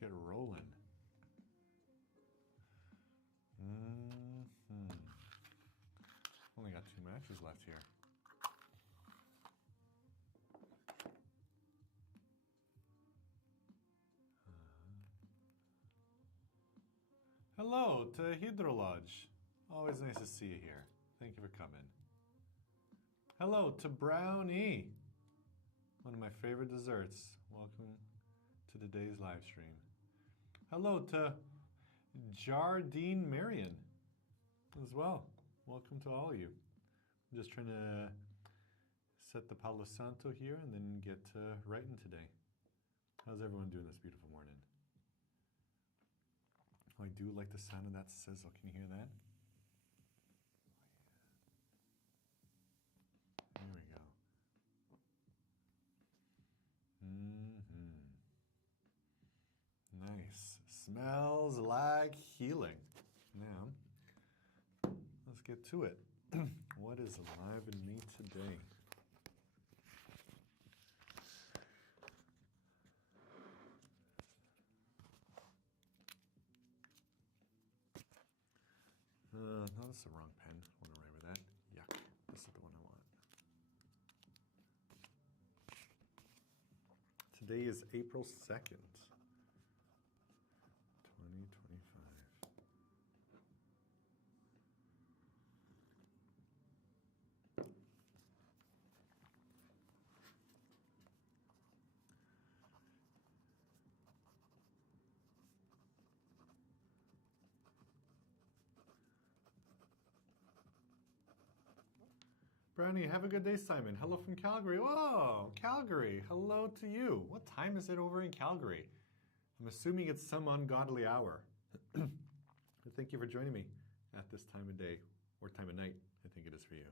get rolling. Only got 2 matches left here. Hello to Hydrolodge. Always nice to see you here. Thank you for coming. Hello to Brownie. One of my favorite desserts. Welcome to today's live stream. Hello to Jardine Marion as well. Welcome to all of you. I'm just trying to set the Palo Santo here and then get to writing today. How's everyone doing this beautiful morning? Oh, I do like the sound of that sizzle. Can you hear that? Oh, yeah. Here we go. Nice. Smells like healing. Now, let's get to it. What is alive in me today? No, that's the wrong pen. I want to write with that. Yuck. This is the one I want. Today is April 2nd, 2025. Brownie, have a good day, Simon. Hello from Calgary. Whoa, Calgary. Hello to you. What time is it over in Calgary? I'm assuming it's some ungodly hour. Thank you for joining me at this time of day, or time of night, I think it is for you.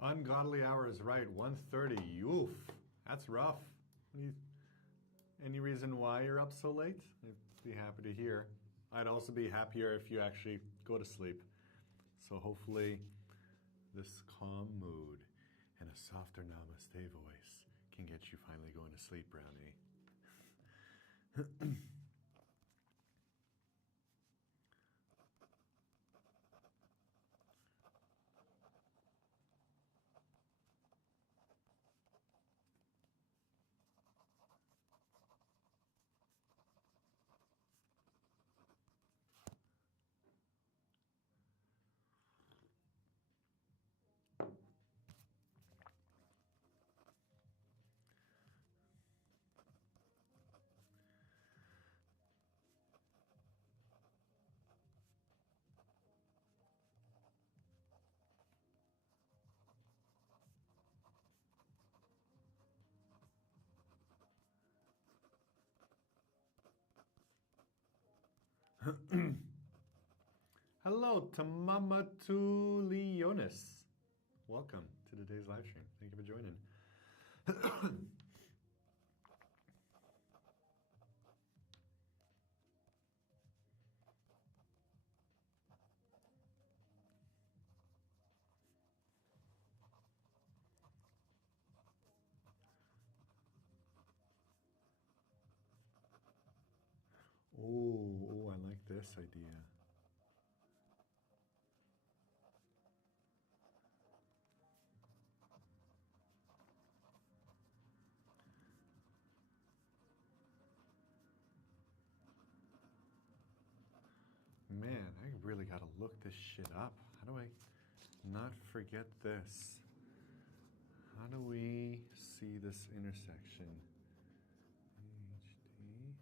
Ungodly hour is right, 1:30. Oof, that's rough. Any reason why you're up so late? I'd be happy to hear. I'd also be happier if you actually go to sleep. So hopefully this calm mood and a softer namaste voice can get you finally going to sleep, Brownie. Hello to Mama Tulionis. Welcome to today's live stream. Thank you for joining. Oh, I like this idea. Man, I really gotta look this shit up. How do I not forget this? How do we see this intersection? HD.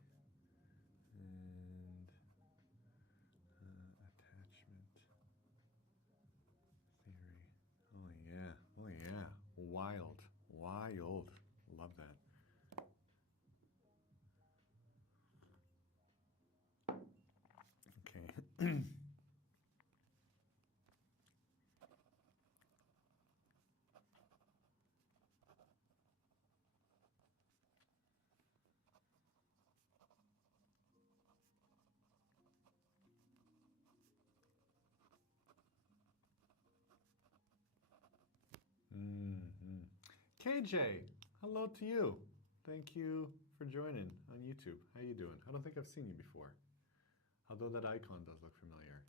wild. Wild. Love that. Okay. Mm-hmm. KJ, hello to you. Thank you for joining on YouTube. How you doing? I don't think I've seen you before, although that icon does look familiar.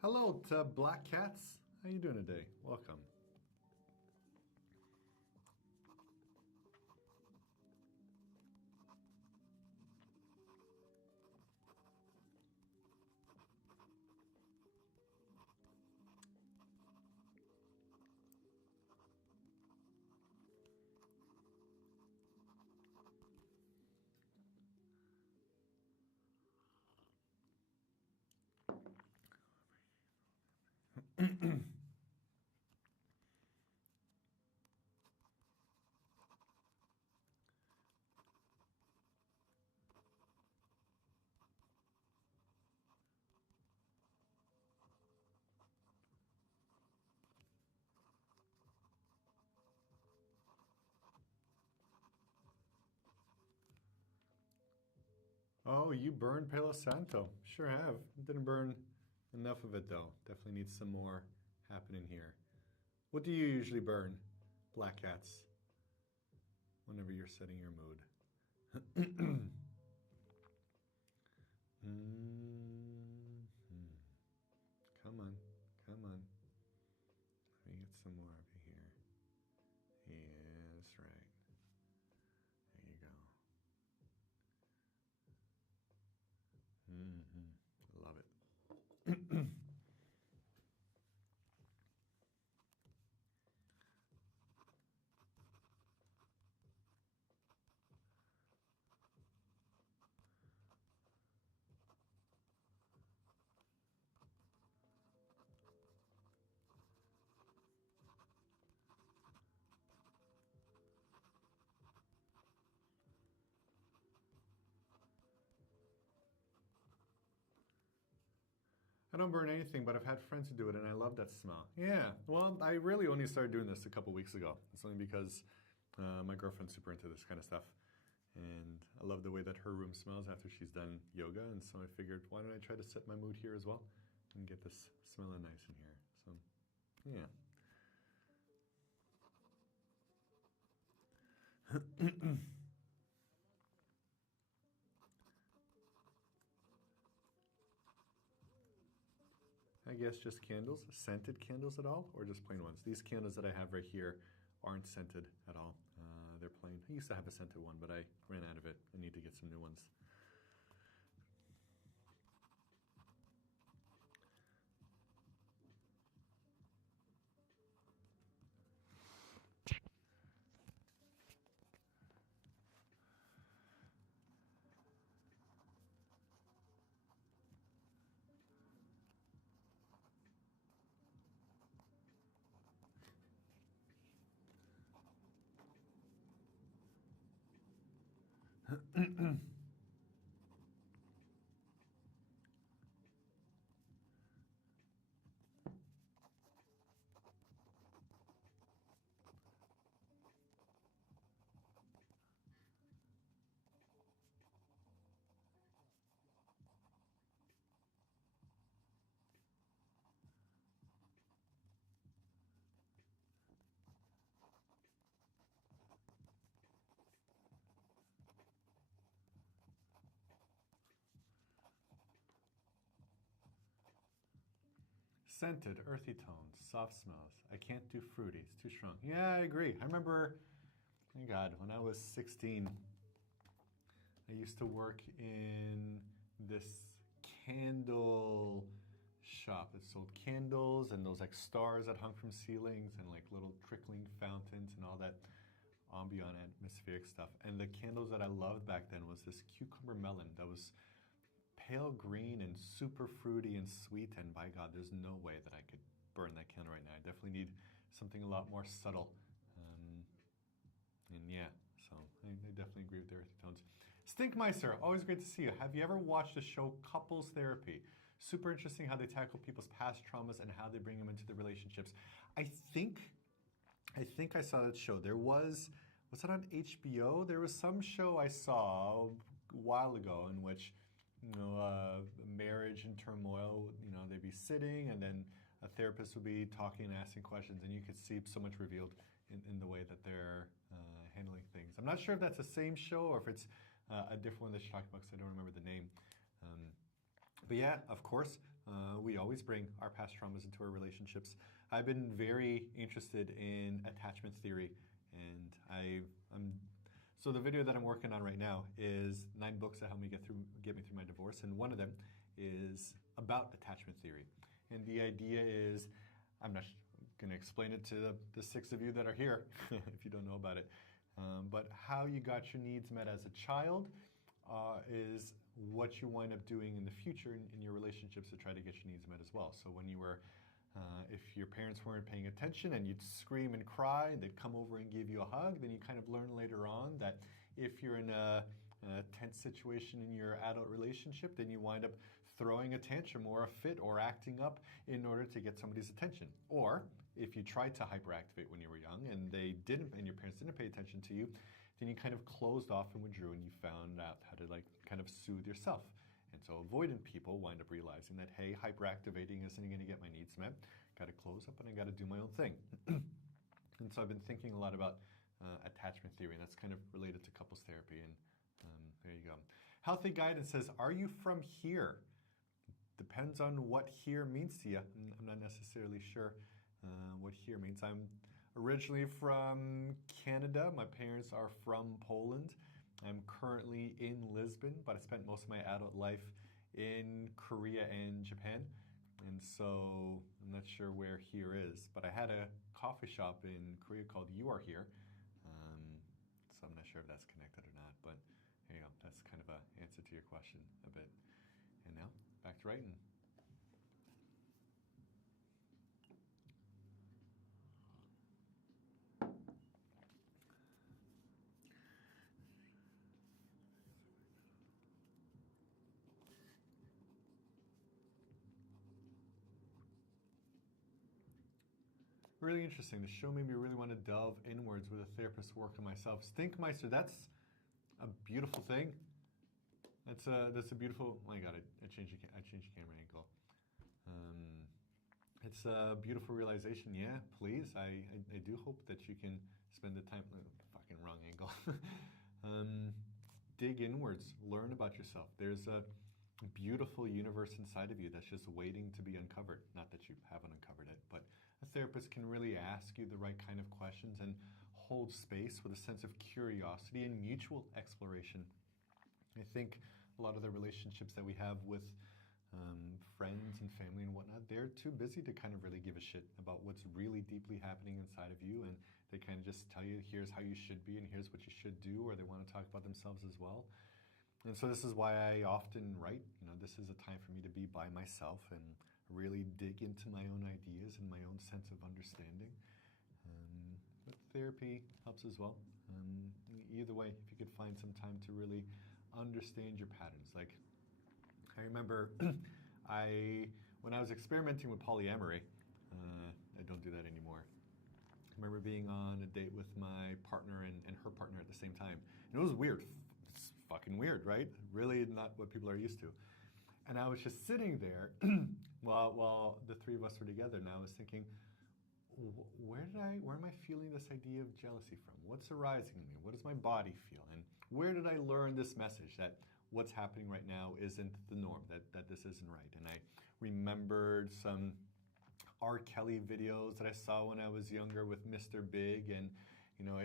Hello to Black Cats. How you doing today? Welcome. Oh, you burned Palo Santo. Sure have. Didn't burn enough of it though. Definitely needs some more happening here. What do you usually burn, Black Cats, whenever you're setting your mood? Come on, come on. Let me get some more over here. Yeah, that's right. There you go. Love it. I don't burn anything, but I've had friends who do it, and I love that smell. Yeah, well, I really only started doing this a couple weeks ago. It's only because my girlfriend's super into this kind of stuff. And I love the way that her room smells after she's done yoga, and so I figured, why don't I try to set my mood here as well and get this smelling nice in here. So, yeah. I guess just candles, scented candles at all, or just plain ones. These candles that I have right here aren't scented at all. They're plain. I used to have a scented one, but I ran out of it. I need to get some new ones. Scented, earthy tones, soft smells. I can't do fruity, it's too strong. Yeah, I agree. I remember, oh God, when I was 16, I used to work in this candle shop that sold candles and those like stars that hung from ceilings and like little trickling fountains and all that ambient atmospheric stuff. And the candles that I loved back then was this cucumber melon that was pale green and super fruity and sweet, and by God, there's no way that I could burn that candle right now. I definitely need something a lot more subtle. And yeah, so I definitely agree with the earthy tones. Stinkmeister, always great to see you. Have you ever watched the show Couples Therapy? Super interesting how they tackle people's past traumas and how they bring them into the relationships. I think I saw that show. There was it on HBO? There was some show I saw a while ago in which marriage in turmoil, they'd be sitting and then a therapist would be talking and asking questions, and you could see so much revealed in the way that they're handling things. I'm not sure if that's the same show or if it's a different one that you're talking about, because I don't remember the name. But yeah, of course, we always bring our past traumas into our relationships. I've been very interested in attachment theory, and so the video that I'm working on right now is 9 books that help me get me through my divorce, and one of them is about attachment theory. And the idea is, I'm not going to explain it to the 6 of you that are here if you don't know about it, but how you got your needs met as a child is what you wind up doing in the future in your relationships to try to get your needs met as well. So when you were if your parents weren't paying attention and you'd scream and cry, they'd come over and give you a hug, then you kind of learn later on that if you're in a tense situation in your adult relationship, then you wind up throwing a tantrum or a fit or acting up in order to get somebody's attention. Or if you tried to hyperactivate when you were young and your parents didn't pay attention to you, then you kind of closed off and withdrew, and you found out how to kind of soothe yourself. And so avoidant people wind up realizing that, hey, hyperactivating isn't going to get my needs met. Got to close up and I got to do my own thing. And so I've been thinking a lot about attachment theory, and that's kind of related to couples therapy. And there you go. Healthy Guidance says, are you from here? Depends on what here means to you. I'm not necessarily sure what here means. I'm originally from Canada. My parents are from Poland. I'm currently in Lisbon, but I spent most of my adult life in Korea and Japan. And so I'm not sure where here is, but I had a coffee shop in Korea called You Are Here. So I'm not sure if that's connected or not, but here you go. That's kind of an answer to your question a bit. And now, back to writing. Really interesting. The show made me really want to delve inwards with a therapist work on myself. Stinkmeister, that's a beautiful thing. That's a beautiful. Oh my God, I changed the camera angle. It's a beautiful realization. Yeah, please. I do hope that you can spend the time. Fucking wrong angle. Dig inwards. Learn about yourself. There's a beautiful universe inside of you that's just waiting to be uncovered. Not that you haven't uncovered it, but a therapist can really ask you the right kind of questions and hold space with a sense of curiosity and mutual exploration. I think a lot of the relationships that we have with friends and family and whatnot, they're too busy to kind of really give a shit about what's really deeply happening inside of you, and they kind of just tell you, here's how you should be and here's what you should do, or they want to talk about themselves as well. And so this is why I often write, this is a time for me to be by myself and really dig into my own ideas and my own sense of understanding. But therapy helps as well. Either way, if you could find some time to really understand your patterns. Like, I remember when I was experimenting with polyamory, I don't do that anymore. I remember being on a date with my partner and her partner at the same time. And it was weird. It's fucking weird, right? Really not what people are used to. And I was just sitting there while the three of us were together, and I was thinking, where am I feeling this idea of jealousy from? What's arising in me? What does my body feel? And where did I learn this message that what's happening right now isn't the norm, that this isn't right? And I remembered some R. Kelly videos that I saw when I was younger with Mr. Big, and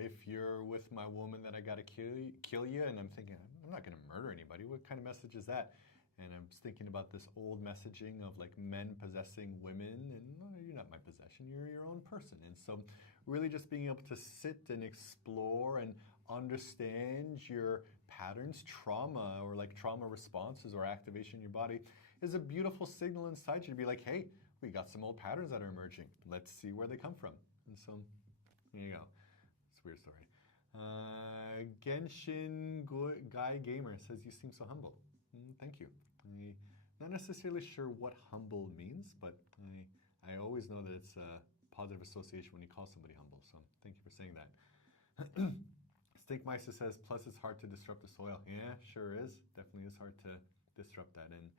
if you're with my woman, then I gotta kill you. And I'm thinking, I'm not gonna murder anybody. What kind of message is that? And I'm just thinking about this old messaging of like men possessing women, and you're not my possession, you're your own person. And so really just being able to sit and explore and understand your patterns, trauma or like trauma responses or activation in your body is a beautiful signal inside you to be like, hey, we got some old patterns that are emerging. Let's see where they come from. And so there you go. It's a weird story. Genshin Guy Gamer says, you seem so humble. Thank you. I'm not necessarily sure what humble means, but I always know that it's a positive association when you call somebody humble. So thank you for saying that. Stinkmeister says, plus it's hard to disrupt the soil. Yeah, sure is. Definitely is hard to disrupt that. And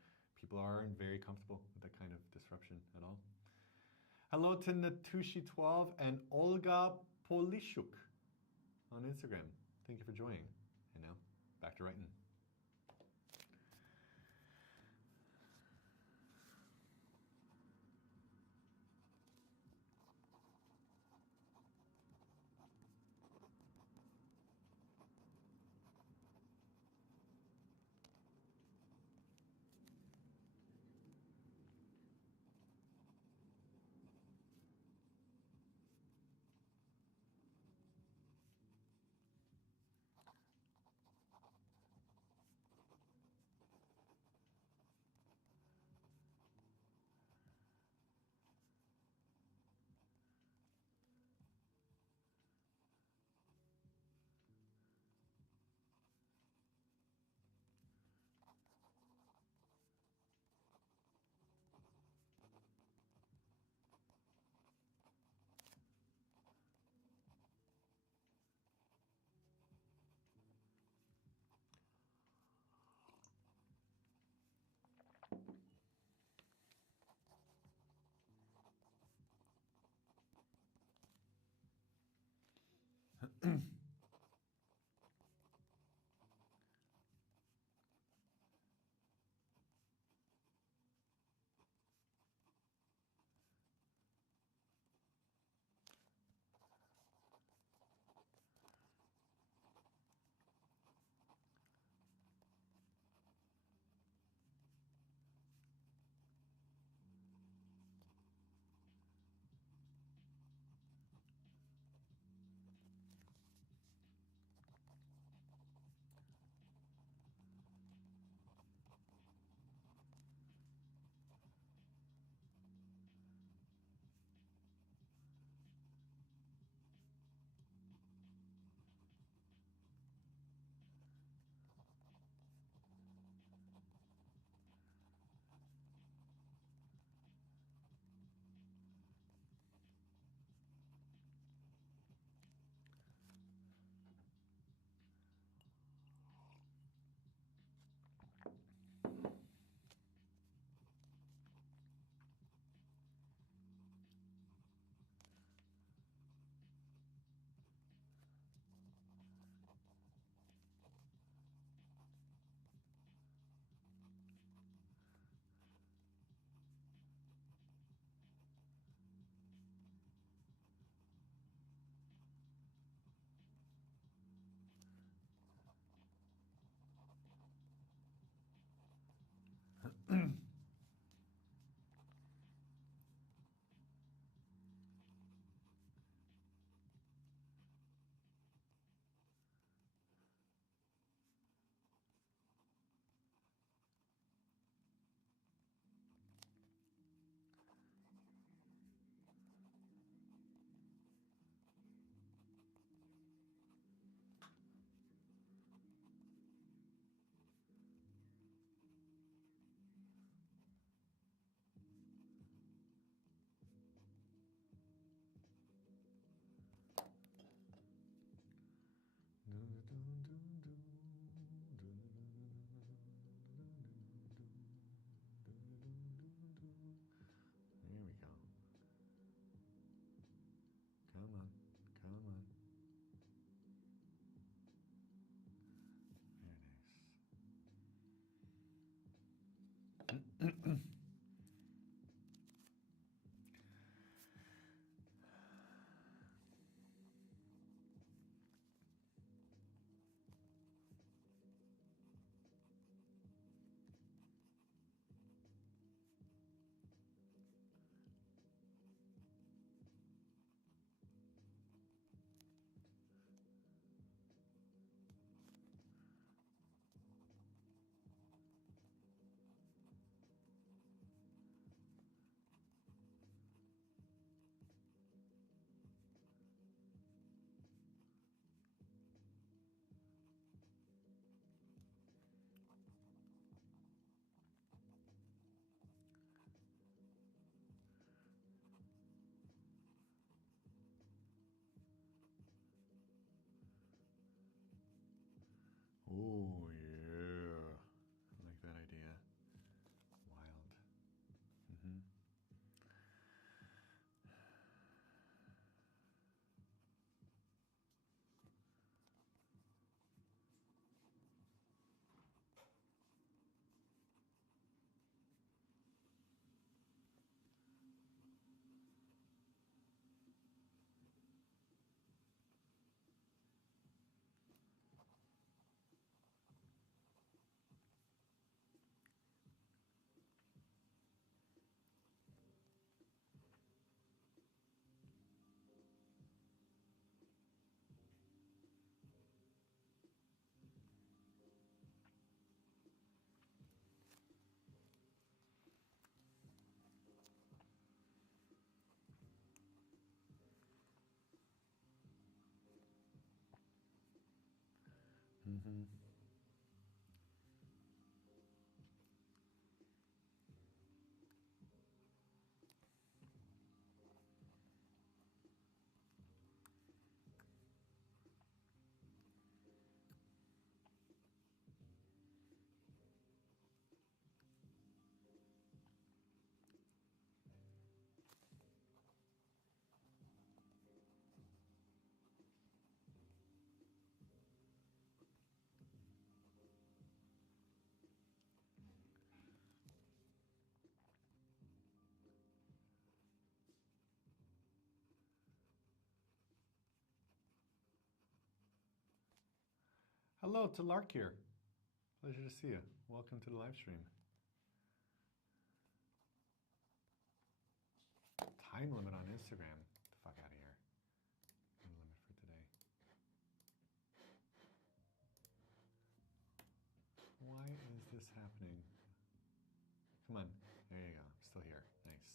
people aren't very comfortable with that kind of disruption at all. Hello to Natushi12 and Olga Polishuk on Instagram. Thank you for joining. And now, back to writing. Oh, yeah. I like that idea. Wild. Mm-hmm. Mm-hmm. Hello to Lark here. Pleasure to see you. Welcome to the live stream. Time limit on Instagram. Get the fuck out of here. Time limit for today. Why is this happening? Come on. There you go. I'm still here. Nice.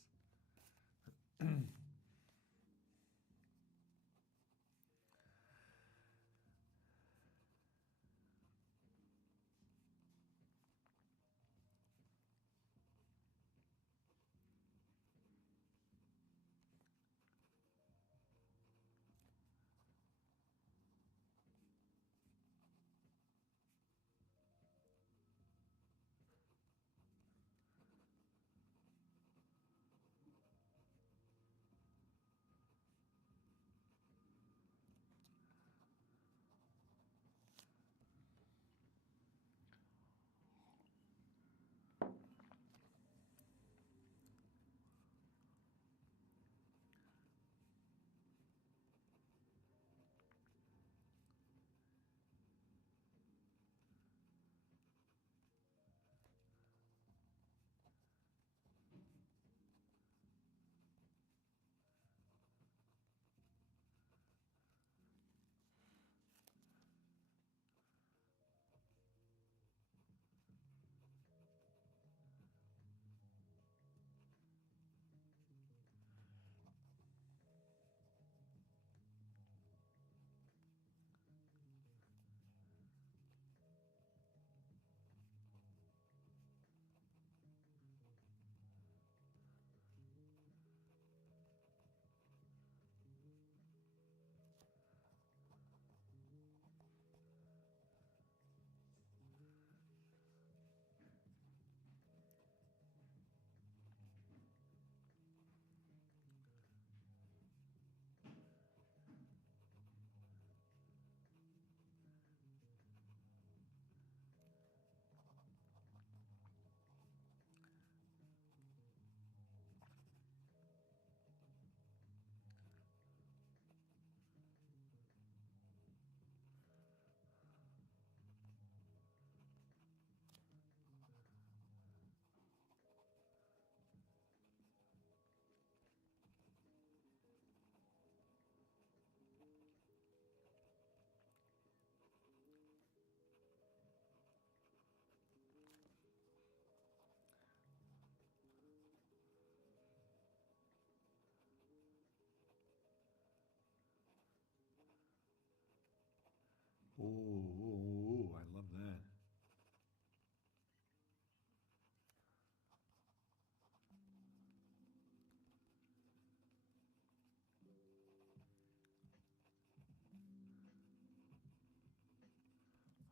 ooh, I love that.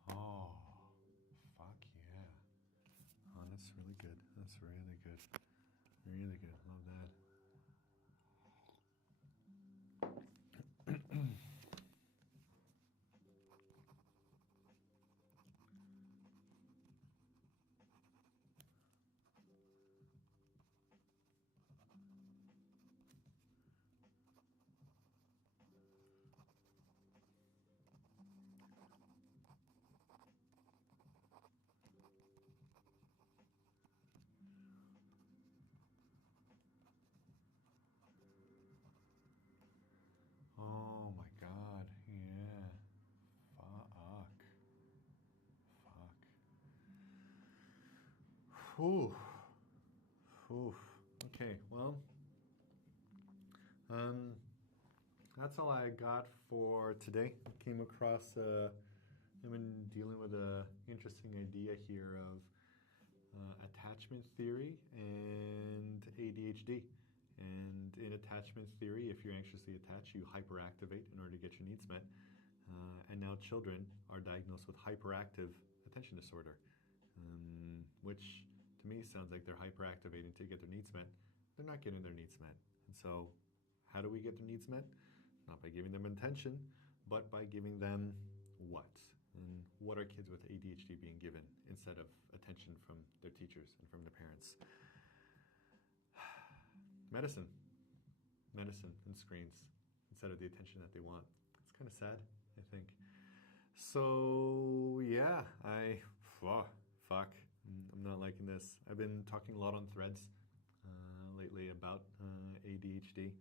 Oh, fuck yeah. Oh, that's really good. That's really good. Really good. Love that. Oh my god. Yeah. Fuck. Fuck. Whew. Whew. Okay, well, um, that's all I got for today. Came across, I've been dealing with a interesting idea here of attachment theory and ADHD. And in attachment theory, if you're anxiously attached, you hyperactivate in order to get your needs met. And now children are diagnosed with hyperactive attention disorder, which to me sounds like they're hyperactivating to get their needs met. They're not getting their needs met. And so, how do we get their needs met? Not by giving them attention, but by giving them what? And what are kids with ADHD being given instead of attention from their teachers and from their parents? Medicine. Medicine and screens instead of the attention that they want. It's kind of sad, I think. So, yeah, fuck. I'm not liking this. I've been talking a lot on Threads lately about ADHD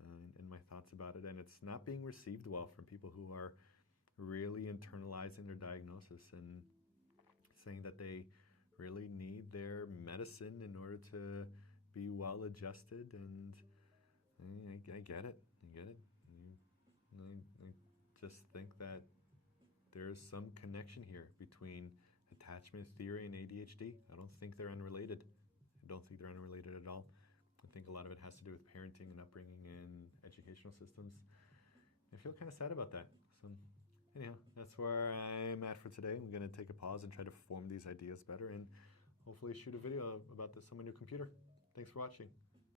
and my thoughts about it, and it's not being received well from people who are really internalizing their diagnosis and saying that they really need their medicine in order to be well adjusted. And I get it. I get it. I just think that there's some connection here between attachment theory and ADHD. I don't think they're unrelated. I don't think they're unrelated at all. I think a lot of it has to do with parenting and upbringing and educational systems. I feel kind of sad about that. So anyhow, that's where I'm at for today. I'm going to take a pause and try to form these ideas better and hopefully shoot a video about this on my new computer. Thanks for watching.